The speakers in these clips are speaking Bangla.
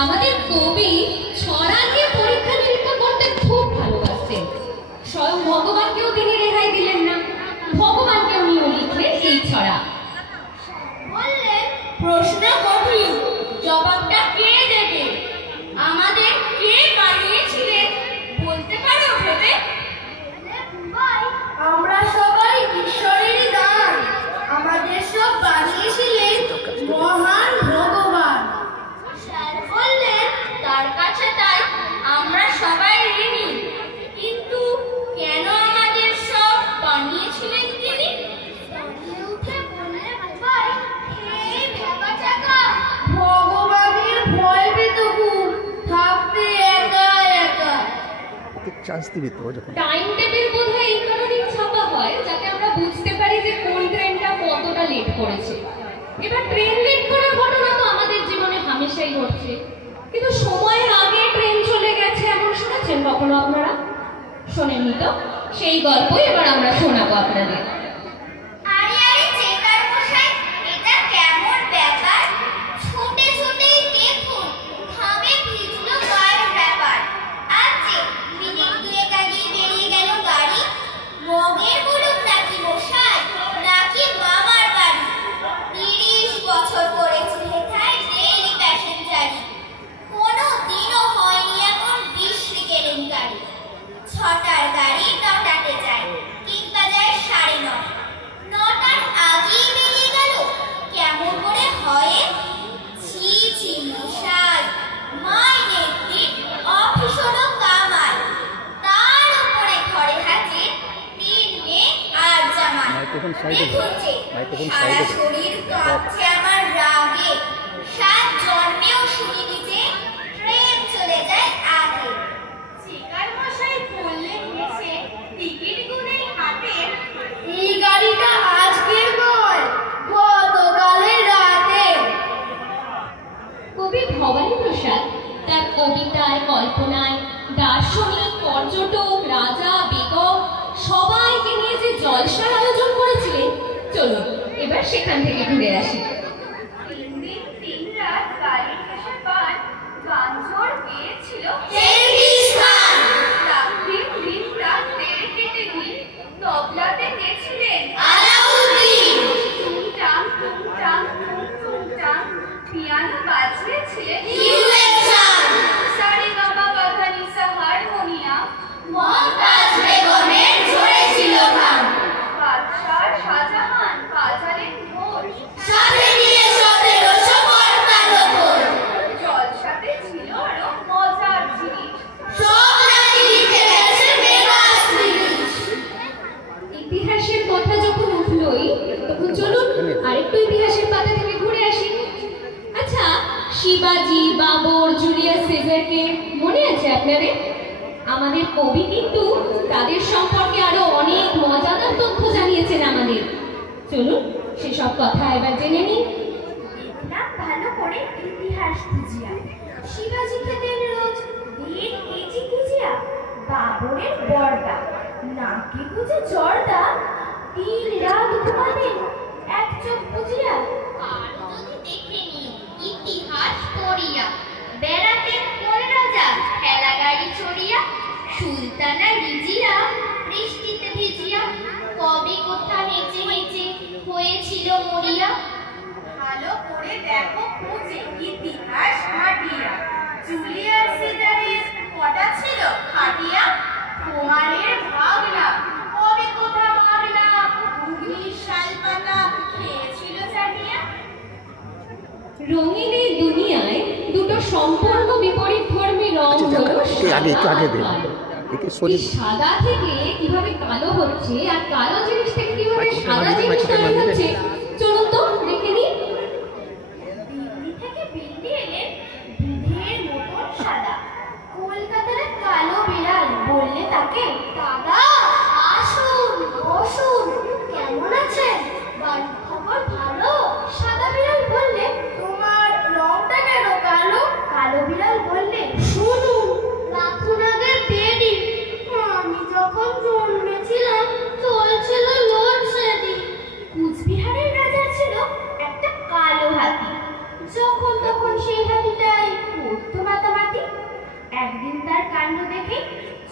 আমাদের কবি ছড়া নিয়ে পরীক্ষা নিরীক্ষা করতে খুব ভালোবাসতেন। স্বয়ং ভগবানকেও তিনি রেহাই দিলেন না, ভগবানকেও নিয়েও লিখলেন এই ছড়া। বললেন প্রশ্ন কঠিন, জবাবটা কে দেবে? আমাদের কে বানিয়েছিলেন বলতে পারো ভেবে? আমরা সবাই ঈশ্বরেরই দান, আমাদের সব বানিয়েছিলেন মহান ভগবান। স্যার বললেন তার কাছে তাই আমরা সবাই ঋণী, কিন্তু কেন আমাদের সব বানিয়েছিলেন তিনি? উঠে বললে ভাই এই ভাবা চাকা ভগবানের ভয় পেত খুব, থাকতে একা একা। চান্স দিবি তো যখন টাইম টেবিল বোধহয় এই কারণেই ছাপা হয় যাতে আমরা বুঝতে পারি যে কোন ট্রেনটা কতটা লেট করেছে। এবার ট্রেন লেট করার ঘটনা তো আমাদের জীবনে হামেশাই ঘটছে, কিন্তু সময়ের আগে ট্রেন চলে গেছে এমন শুনেছেন কখনো আপনারা? শোনেননি তো? সেই গল্পই এবার আমরা শোনাবো আপনাদের। আরে আরে চেকার মশাই, এটা কেমন ব্যাপার? ছুটে ছুটেই দেখুন খামে ভিজলো গায়ের ব্যাপার। আজকে মিনিট দুয়েক আগেই বেরিয়ে গেল গাড়ি, মগের বলুন নাকি মশাই, নাকি মামার বাড়ি। 30 বছর করেছি হেথায় ডেইলি প্যাসেঞ্জারি, কোনো দিনও হয়নি এমন বিশ্রী কেলেঙ্কারি। 6টার গাড়ি 9টাতে যায়, কিংবা যায় 9:30। 9টার আগেই বেরিয়ে গেল, কেমন করে হয়? ছি ছি মশাই, মাইনের দিন অফিস হলো কামাই, তার উপরে ঘরে হাজির 3 মেয়ে আর জামাই। মাইক্রোফোন সাইডে দেখুন যে মাইক্রোফোন সারা সাইডে শরীর কাঁপছে আমার রাগে, 7 জন্মেও শুনিনি যে ট্রেন চলে যায় আগে। চেকার মশাই বললেন হেসে টিকিট গুনেই হাতে, এই গাড়িটা আজকের নয়, গতকালের রাতে। কবি ভবানী প্রসাদ তার কবিতায়, কল্পনায় দার্শনিক, পর্যটক, রাজা, বেগম সবাইকে নিয়ে যে জলসার আয়োজন করেছিলেন, চলুন এবার সেখান থেকে ঘুরে আসি। 3 দিন 3 রাত গাড়ির ঘেঁষে পান, গাঞ্জোর গেয়েছিল চেঙ্গিস খান। রাত্রির দিন রাত তেড়ে কেটে দিন, তবলাতে গেছিলেন আলাউদ্দিন। টুংটাং টুংটাং টুংটাং পিয়ানো বাজিয়েছিলেন ইউএস খান। সারেগামা বাধানিসা হারমোনিয়াম মমতাজ বেগমের ঝরেছিল গান। বাদশাহ শাহজাহান বাজালেন ঢোল, সাথে নিয়ে 1700 কালো ঢোল। জলসাতে ছিল আরো মজার জিনিস, সব নাকি লিখে গেছে মেগাস জিনিস। ইতিহাসের কথা যখন উঠলই, তখন চলুন আরেকটু ইতিহাসের পাতা থেকে ঘুরে আসি। আচ্ছা, শিবাজি, বাবর, জুলিয়াস সিজারকে মনে আছে আপনাদের? আমাদের কবি কিন্তু তাদের সম্পর্কে আরো অনেক মজাদার তথ্য জানিয়েছেন আমাদের। চলুন সেসব কথা এবার জেনে নিই। দেখলাম ভালো করে ইতিহাস বুঝিয়া, শিবাজি খেতেন রোজ 1.5 কেজি গুজিয়া। বাবরের বড়দা নাকি বুঝে জর্দা, 3 রাত ঘুমাতেন 1 চোখ বুঝিয়া। আর যদি দেখে নি ইতিহাস পড়িয়া, বেড়াতেন কোন রাজা ঠেলা গাড়ি চড়িয়া। সুলতানা রিজিয়া বৃষ্টিতে ভিজিয়া, কবে কোথা হেঁচে হেঁচে হয়েছিল মরিয়া। ভালো করে দেখো খুঁজে ইতিহাস ঘাটিয়া, জুলিয়াস সিজারের কটা ছিল খাটিয়া। কুমারের ভাগনা কবে কোথা ভাগনা, 19 সাল পাতা খেয়েছিল চাটিয়া। রঙিন এই দুনিয়ায় দুটো সম্পূর্ণ বিপরীত ধর্মী রং হলো সাদা থেকে কিভাবে কালো হচ্ছে, আর কালো জিনিস থেকে কিভাবে সাদা জিনিস তৈরি হচ্ছে, চলুন তো দেখে নিই। দিল্লি থেকে বিল্লি এলেন দুধের মতন সাদা, কলকাতার কালো বিড়াল বললে তাকে দাদা আসুন বসুন, কেমন আছেন, বাড়ির খবর ভালো? সাদা বিড়াল বললে তোমার রংটা কেন কালো? কালো বিড়াল বললে শুনুন, রাখুন আগে বেডি, আমি যখন জন্মেছিলাম চলছিল লোডশেডিং। কুচবিহারের একদিন তার কাণ্ড দেখে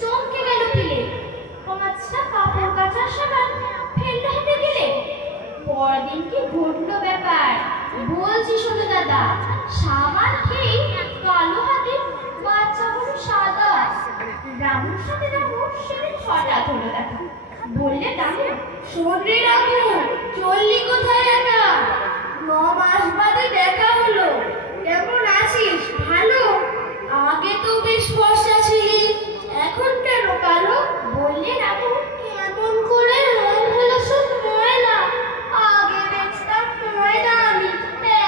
চমকে গেল পিলে। 5টা কাপড় কাচার সাবান ফেলতে হতে গেলে। পরদিন কি ঘটলো ব্যাপার বলছি শোনো দাদা। সাবান খেয়ে কালো হাতে বাচ্চাগুলো সাদা। রামুর সাথে রামু সেদিন হঠাৎ হলো দেখা। বললে রামু, শোন রে রামু, চললি কোথায় একা? 9 মাস বাদে দেখা হলো, কেমন আছিস? ভালো। আগে তো বেশ ফর্সা ছিলি, এখন কেন কালো? বললে রামু, কেমন করে রং হলো সব ময়লা। আগে বেচতাম ময়লা আমি,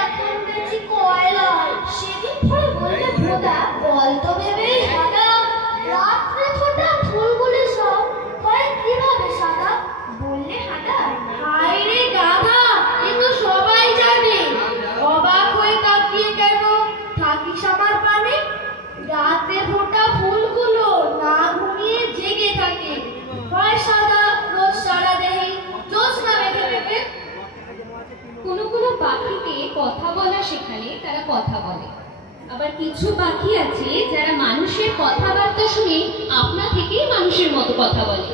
এখন বেচি কয়লা। সেদিন পরে বললে ভোদা, বলতো ভেবে সাদা। রাত্রে ফোটা ফুলগুলি সব হয় কিভাবে সাদা? বললে হাদা, হায় রে গাধা, এ তো সবাই জানে। অবাক হয়ে তাকিয়ে কেন থাকিস আমার পানে? রাতে ফোটা ফুলগুলো না ঘুমিয়ে জেগে থাকে, হয় সাদা রোজ সারা দেহে জ্যোৎস্না মেঘে মেঘে। কোনো কোনো পাখিকে কথা বলা শেখালে তারা কথা বলে, আবার কিছু পাখি আছে যারা মানুষের কথাবার্তা শুনে আপনা থেকেই মানুষের মতো কথা বলে।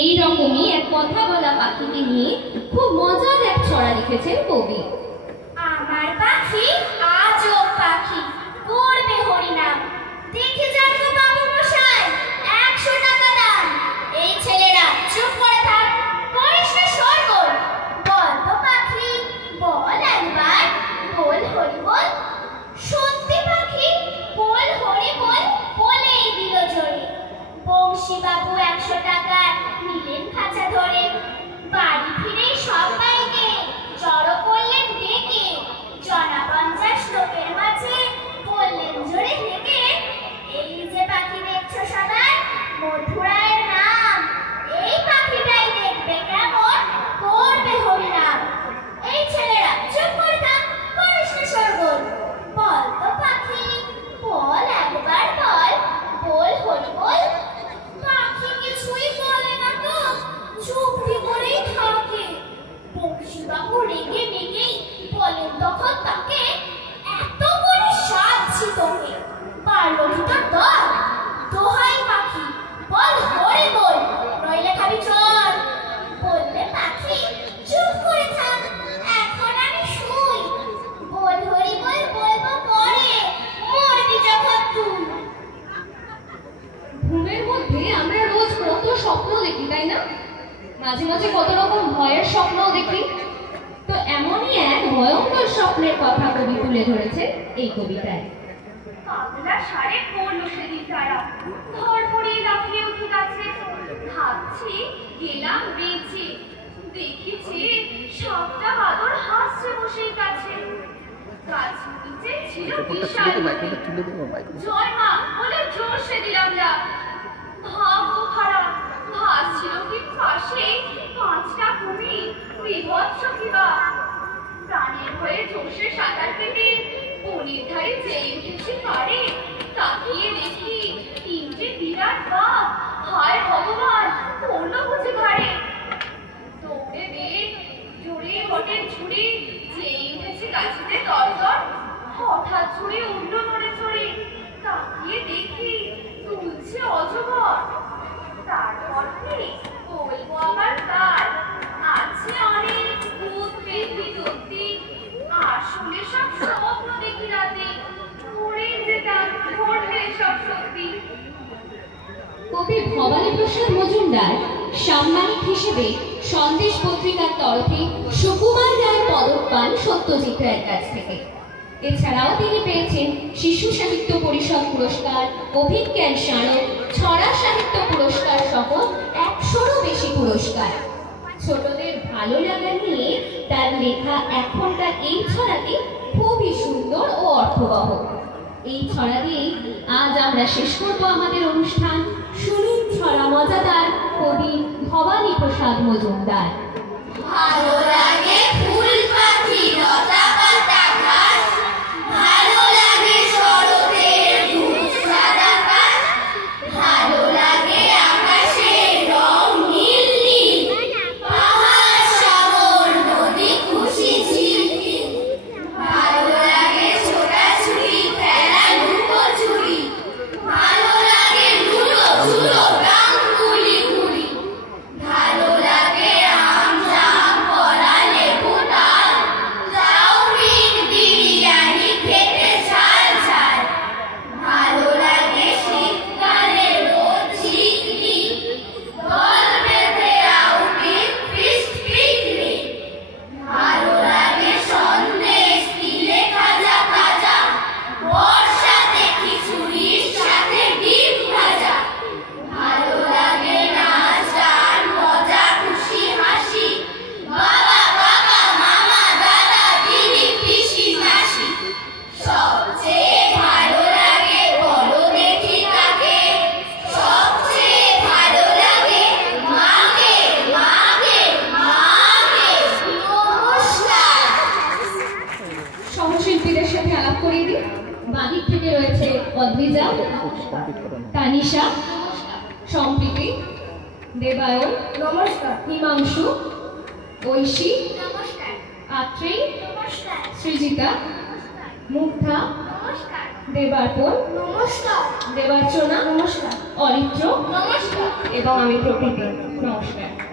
এই রকমই এক কথা বলা পাখিকে নিয়ে খুব মজার এক ছড়া লিখেছেন কবি। আমার পাখি আজব পাখি, করবে হরিনাম। দেখে যান গো বাবু মশাই, 100 টাকা দাম। এই ছেলেরা চুপ করে থাক, করিস না শোরগোল। বল তো পাখি, বল একবার, বল হরি বল। সত্যি পাখি, বল হরি বল, বলেই দিল জোরে। বংশী বাবু 100 টাকার নিলেন খাঁচা ধরে। বাড়ি ফিরে সবাইকে জড়ো করলেন ডেকে। জনা 50 লোকের মাঝে বললেন জোরে হেঁকে, এই যে পাখি দেখছো সবাই, মধুরায়ের নাম। এই পাখিটাই দেখবে কেমন করবে হরিনাম। এই ছেলেরা চুপ করে থাক, করিস না শোরগোল। বল তো পাখি, বল একবার বল, বল হরি বল। পাখি কিছুই বলে না তো, চুপটি করেই থাকে। বংশীবাবু রেগে মেগে বলেন তখন তাকে, এত করে সাজছি তোকে, পারলো কি তোর দল? দোহাই পাখি, বল হরি বল, নইলে খাবি চল। বললে পাখি, চুপ করে থাক, এখন আমি শুই। বল হরি বল বলবো পরে, মরবি যখন তুই। ঘুমের মধ্যে আমরা রোজ কত স্বপ্ন দেখি, তাই না? মাঝে মাঝে কত রকম ভয়ের স্বপ্নও দেখি। তো এমনই এক ভয়ঙ্কর স্বপ্নের কথা কবি তুলে ধরেছে এই কবিতায়। পাগলা সারে পড়লো সেদিন তারা, ধড়ফড়িয়ে লাফিয়ে উঠে গেছে। ভাবছি গেলাম বেঁচে, দেখেছি সাপটা বাদর হাসছে বসেই কাছে। গাছ নিচে ছিল বিশাল জয় মা বলে জোরসে দিলাম লাফ। ভাগ্য খারাপ, ভাসছিল কি পাশে 5টা কুমির, বিভৎস কিবা। প্রাণের ভয়ে জোশে সাঁতার কেটে বনের ধারে চেয়ে উঠেছি পারে। তাকিয়ে দেখি 3টে বিরাট বাঘ, হায় ভগবান, পড়লো বুঝি ঘাড়ে। দৌড়ে বেগ জোরে হটের ঝুড়ি চেয়ে উঠেছে গাছেতে তরতর। হঠাৎ ছুড়ে উঠলো নড়ে চড়ে, তাকিয়ে দেখি তুলছে অজগর। তারপর কি বলবো আবার কার, আছে অনেক উদ্ভিদ বিদ্যুৎ। আসলে সব স্বপ্ন দেখি রাতে, পড়ে যেতাম ঘটবে সব সত্যি। কবি ভবানী প্রসাদ মজুমদার সাম্মানিক হিসেবে সন্দেশ পত্রিকার তরফে সুকুমার রায় পদক পান সত্যজিৎ রায়ের কাছ থেকে। এছাড়াও তিনি পেয়েছেন শিশু সাহিত্য পরিষদ পুরস্কার, অভিজ্ঞান স্মারক, ছড়া সাহিত্য পুরস্কার সহ 100-রও বেশি পুরস্কার। ছোটদের ভালো লাগা নিয়ে তার লেখা এখনকার এই ছড়াটি খুবই সুন্দর ও অর্থবহ। এই ছড়া দিয়েই আজ আমরা শেষ করব আমাদের অনুষ্ঠান। শুনুন ছড়া মজাদার কবি ভবানী প্রসাদ মজুমদার। ভালো লাগে ফুল পাখি লতা পাতা ঘাস, ভালো লাগে শরতের দুধ সাদা কাশ, ভালো লাগে আকাশের রং নীল নীল, পাহাড় সাগর নদী খুশি ঝিলমিল, ভালো লাগে ছোটাছুটি খেলা লুকোচুরি, সহশিল্পীদের সাথে আলাপ করিয়ে দিই। বাদিক থেকে রয়েছে অদ্রিজা, কমপ্লিট করানো। তানিশা, সম্প্রীতি, দেবায়ন, নমস্কার। হিমাংশু, ঐশী, নমস্কার। আত্রি, নমস্কার। সৃজিতা, নমস্কার। মুগ্ধা, নমস্কার। দেবার্পণ, নমস্কার। দেবার্চনা, নমস্কার। অরিত্র নমস্কার। এবং আমি প্রকৃতি। নমস্কার।